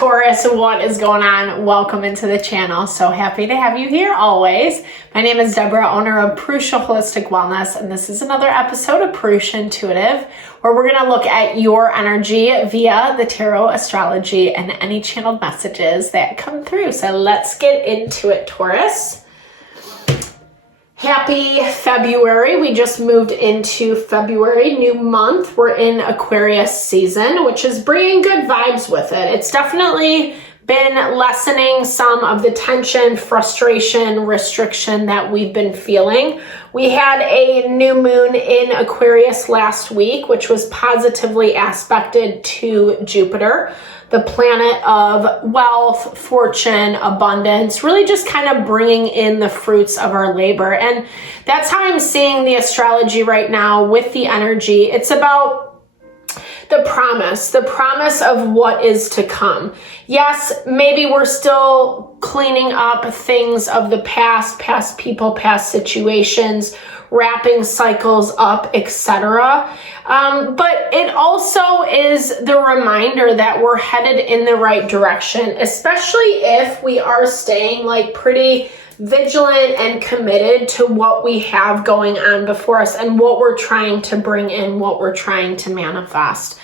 Taurus, what is going on? Welcome into the channel. So happy to have you here always. My name is Deborah, owner of Purusha Holistic Wellness, and this is another episode of Purusha Intuitive, where we're going to look at your energy via the tarot, astrology, and any channeled messages that come through. So let's get into it, Taurus. Happy February. We just moved into February, new month. We're in Aquarius season, which is bringing good vibes with it. It's definitely been lessening some of the tension, frustration, restriction that we've been feeling. We had a new moon in Aquarius last week, which was positively aspected to Jupiter, the planet of wealth, fortune, abundance, really just kind of bringing in the fruits of our labor. And that's how I'm seeing the astrology right now with the energy. It's about the promise of what is to come. Yes, maybe we're still cleaning up things of the past people, past situations, wrapping cycles up, etc. But it also is the reminder that we're headed in the right direction, especially if we are staying like pretty vigilant and committed to what we have going on before us and what we're trying to bring in, what we're trying to manifest.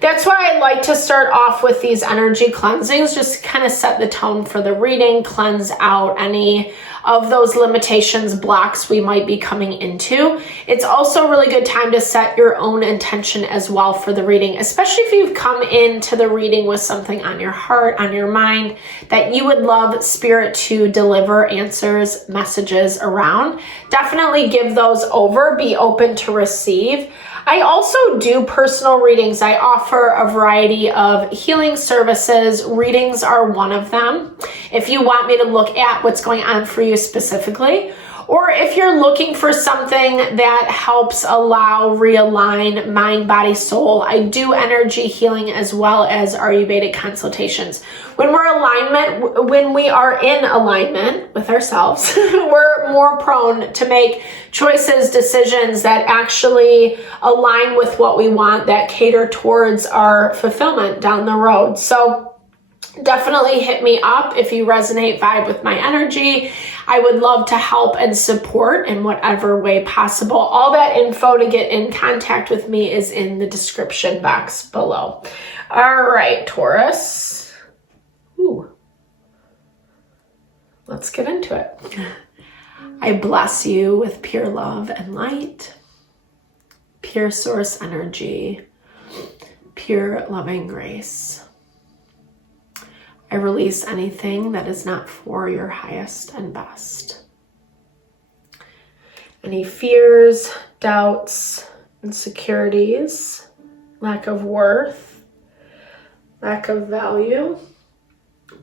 That's why I like to start off with these energy cleansings, just to kind of set the tone for the reading, cleanse out any of those limitations, blocks we might be coming into. It's also a really good time to set your own intention as well for the reading, especially if you've come into the reading with something on your heart, on your mind, that you would love Spirit to deliver answers, messages around. Definitely give those over, be open to receive. I also do personal readings. I offer a variety of healing services. Readings are one of them. If you want me to look at what's going on for you specifically, or if you're looking for something that helps allow, realign mind, body, soul, I do energy healing as well as Ayurvedic consultations. When we are in alignment with ourselves, we're more prone to make choices, decisions that actually align with what we want, that cater towards our fulfillment down the road. So definitely hit me up if you resonate, vibe with my energy. I would love to help and support in whatever way possible. All that info to get in contact with me is in the description box below. All right, Taurus. Ooh. Let's get into it. I bless you with pure love and light, pure source energy, pure loving grace. I release anything that is not for your highest and best. Any fears, doubts, insecurities, lack of worth, lack of value,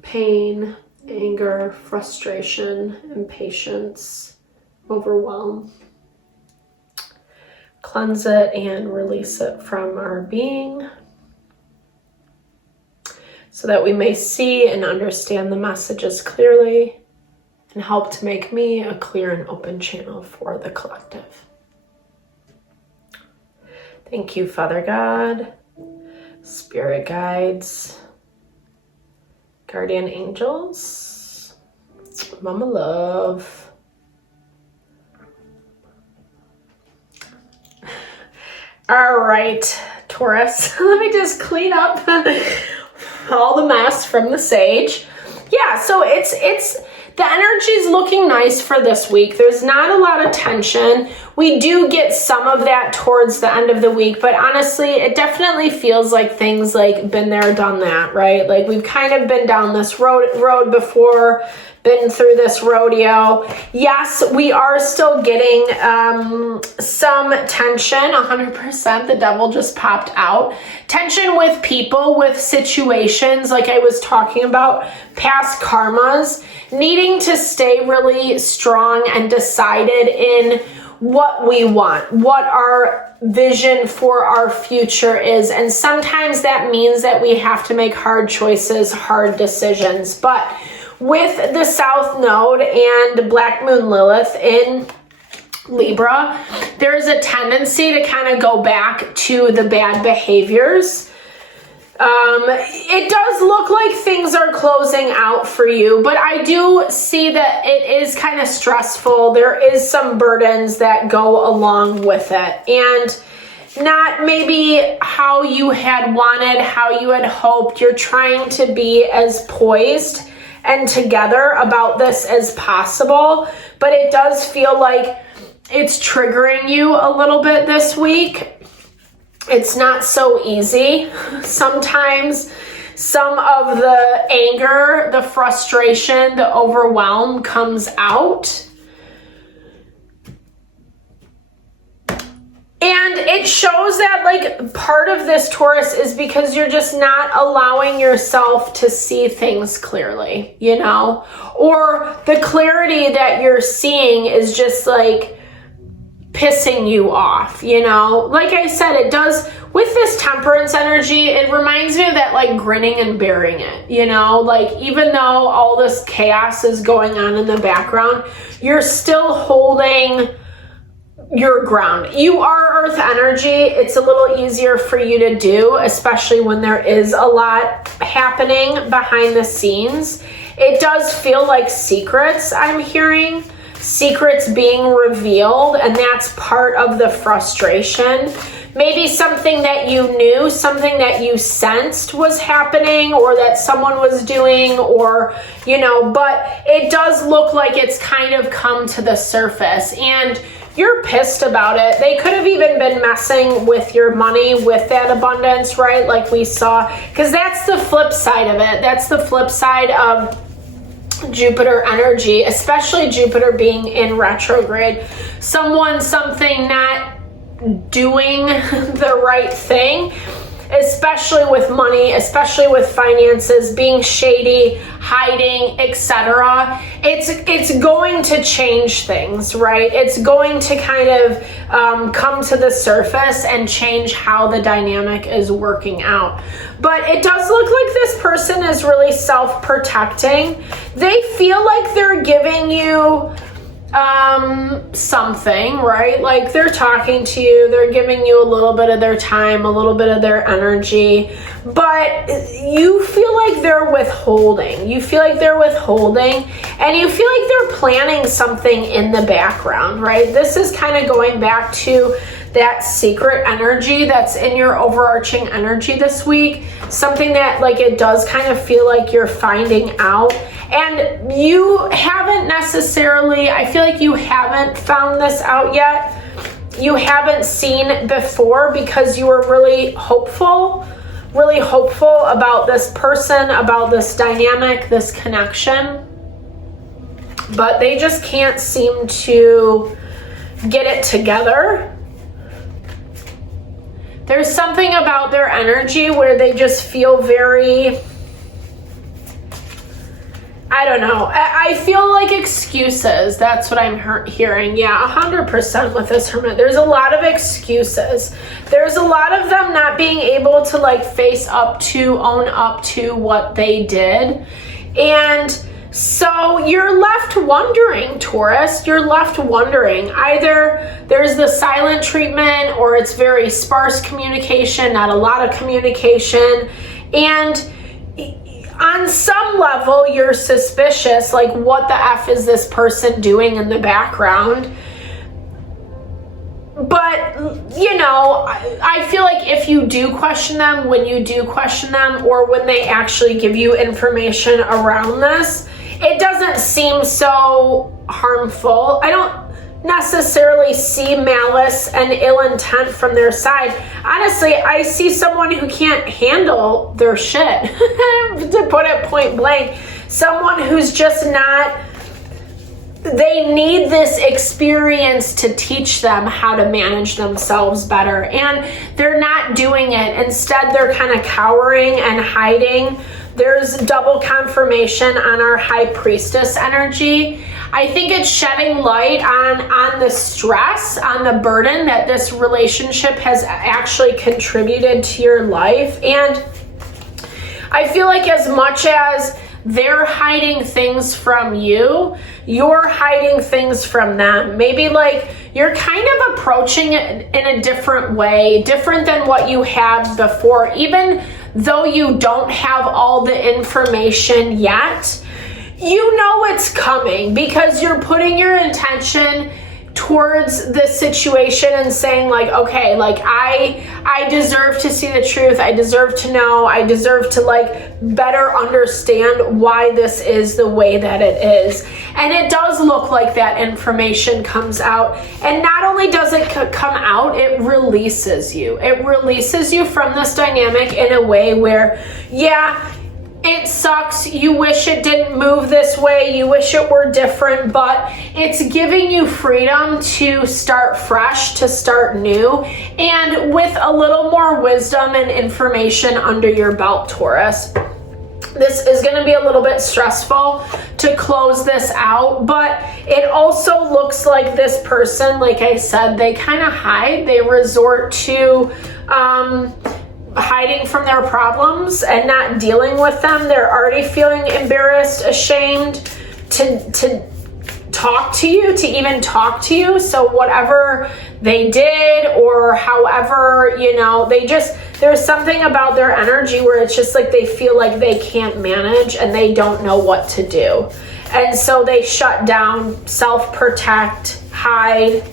pain, anger, frustration, impatience, overwhelm. Cleanse it and release it from our being, so that we may see and understand the messages clearly and help to make me a clear and open channel for the collective. Thank you, Father God, Spirit guides, guardian angels, Mama Love. All right, Taurus, let me just clean up all the mess from the sage. Yeah, so it's the energy's looking nice for this week. There's not a lot of tension. We do get some of that towards the end of the week, but honestly, it definitely feels like things like been there, done that, right? Like we've kind of been down this road before, been through this rodeo. Yes, we are still getting some tension, 100%. The devil just popped out. Tension with people, with situations, like I was talking about, past karmas, needing to stay really strong and decided in what we want, what our vision for our future is. And sometimes that means that we have to make hard choices, hard decisions. But with the South Node and Black Moon Lilith in Libra, there's a tendency to kind of go back to the bad behaviors. It does look like things are closing out for you, but I do see that it is kind of stressful. There is some burdens that go along with it, and not maybe how you had wanted, how you had hoped. You're trying to be as poised and together about this as possible, but it does feel like it's triggering you a little bit this week. It's not so easy. Sometimes some of the anger, the frustration, the overwhelm comes out. And it shows that like part of this, Taurus, is because you're just not allowing yourself to see things clearly, you know? Or the clarity that you're seeing is just like pissing you off, you know? Like I said, it does, with this temperance energy, it reminds me of that like grinning and bearing it, you know? Like even though all this chaos is going on in the background, you're still holding your ground. You are earth energy. It's a little easier for you to do, especially when there is a lot happening behind the scenes. It does feel like secrets, I'm hearing. Secrets being revealed, and that's part of the frustration. Maybe something that you knew, something that you sensed was happening or that someone was doing, or, you know, but it does look like it's kind of come to the surface and you're pissed about it. They could have even been messing with your money with that abundance, right? Like we saw, because that's the flip side of it. That's the flip side of Jupiter energy, especially Jupiter being in retrograde. Something not doing the right thing, especially with money, especially with finances, being shady, hiding, etc. It's going to change things, right? It's going to kind of come to the surface and change how the dynamic is working out. But it does look like this person is really self-protecting. They feel like they're giving you something, right? Like they're talking to you, they're giving you a little bit of their time, a little bit of their energy, but you feel like they're withholding. You feel like they're withholding, and you feel like they're planning something in the background, right? This is kind of going back to that secret energy that's in your overarching energy this week. Something that like it does kind of feel like you're finding out. And you haven't necessarily, I feel like you haven't found this out yet. You haven't seen before because you were really hopeful about this person, about this dynamic, this connection. But they just can't seem to get it together. There's something about their energy where they just feel very, I don't know. I feel like excuses. That's what I'm hearing. Yeah, 100% with this hermit. There's a lot of excuses. There's a lot of them not being able to like face up to, own up to what they did. And so you're left wondering, Taurus, you're left wondering. Either there's the silent treatment or it's very sparse communication, not a lot of communication. And on some level, you're suspicious, like what the F is this person doing in the background? But, you know, I feel like if you do question them, when you do question them, or when they actually give you information around this, it doesn't seem so harmful. I don't necessarily see malice and ill intent from their side. Honestly, I see someone who can't handle their shit, to put it point blank. Someone who's just not, they need this experience to teach them how to manage themselves better. And they're not doing it. Instead, they're kind of cowering and hiding. There's double confirmation on our high priestess energy. I think it's shedding light on the stress, on the burden that this relationship has actually contributed to your life. And I feel like as much as they're hiding things from you, you're hiding things from them. Maybe like you're kind of approaching it in a different way, different than what you had before. Even though you don't have all the information yet, you know it's coming because you're putting your intention towards the situation and saying like, okay, like I deserve to see the truth. I deserve to know. I deserve to like better understand why this is the way that it is. And it does look like that information comes out. And not only does it come out, it releases you. It releases you from this dynamic in a way where, yeah, it sucks. You wish it didn't move this way. You wish it were different, but it's giving you freedom to start fresh, to start new, and with a little more wisdom and information under your belt, Taurus. This is going to be a little bit stressful to close this out, but it also looks like this person, like I said, they kind of hide. They resort to hiding from their problems and not dealing with them. They're already feeling embarrassed, ashamed to talk to you, to even talk to you. So whatever they did or however, you know, there's something about their energy where it's just like they feel like they can't manage and they don't know what to do. And so they shut down, self-protect, hide.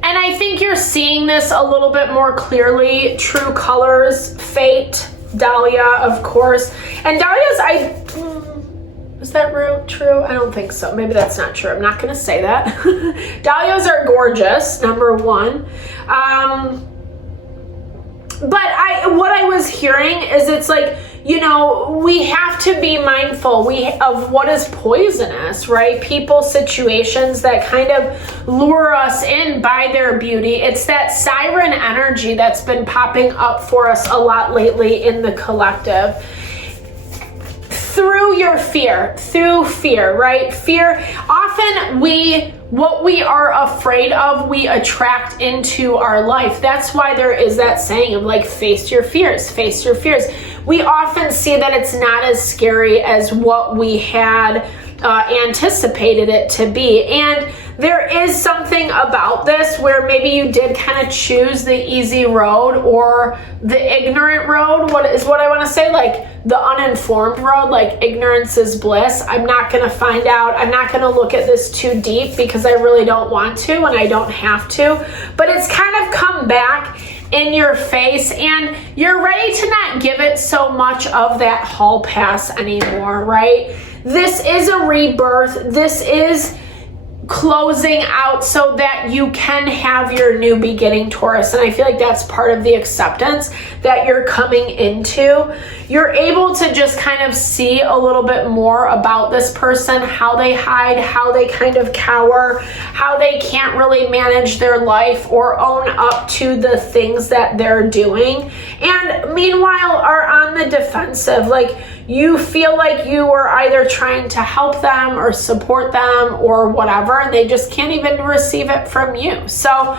And I think you're seeing this a little bit more clearly. True colors, fate, Dahlia, of course. And Dahlia's, is that true? I don't think so. Maybe that's not true. I'm not going to say that. Dahlias are gorgeous, number one. But what I was hearing is it's like, you know, we have to be mindful of what is poisonous, right? People, situations that kind of lure us in by their beauty. It's that siren energy that's been popping up for us a lot lately in the collective. Through fear, right? Fear, often what we are afraid of, we attract into our life. That's why there is that saying of like, face your fears, face your fears. We often see that it's not as scary as what we had anticipated it to be. And there is something about this where maybe you did kind of choose the easy road or the ignorant road. What I want to say, like the uninformed road, like ignorance is bliss. I'm not going to find out. I'm not going to look at this too deep because I really don't want to and I don't have to. But it's kind of come back in your face and you're ready to not give it so much of that hall pass anymore, right? This is a rebirth. This is closing out so that you can have your new beginning, Taurus. And I feel like that's part of the acceptance that you're coming into. You're able to just kind of see a little bit more about this person, how they hide, how they kind of cower, how they can't really manage their life or own up to the things that they're doing. And meanwhile are on the defensive. Like, you feel like you are either trying to help them or support them or whatever, and they just can't even receive it from you. So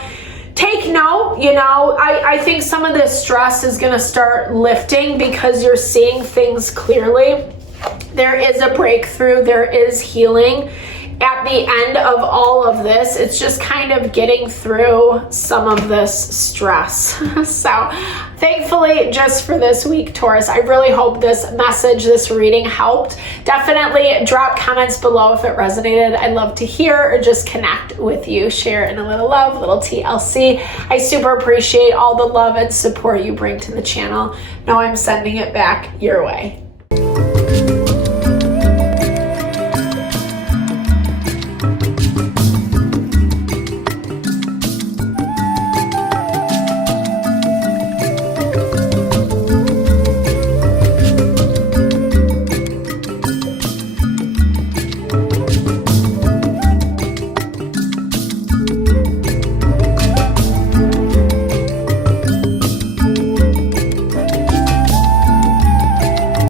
take note, you know, I think some of this stress is going to start lifting because you're seeing things clearly. There is a breakthrough. There is healing. At the end of all of this, it's just kind of getting through some of this stress. So thankfully, just for this week, Taurus, I really hope this message, this reading helped. Definitely drop comments below if it resonated. I'd love to hear or just connect with you, share in a little love, little TLC. I super appreciate all the love and support you bring to the channel. Now I'm sending it back your way.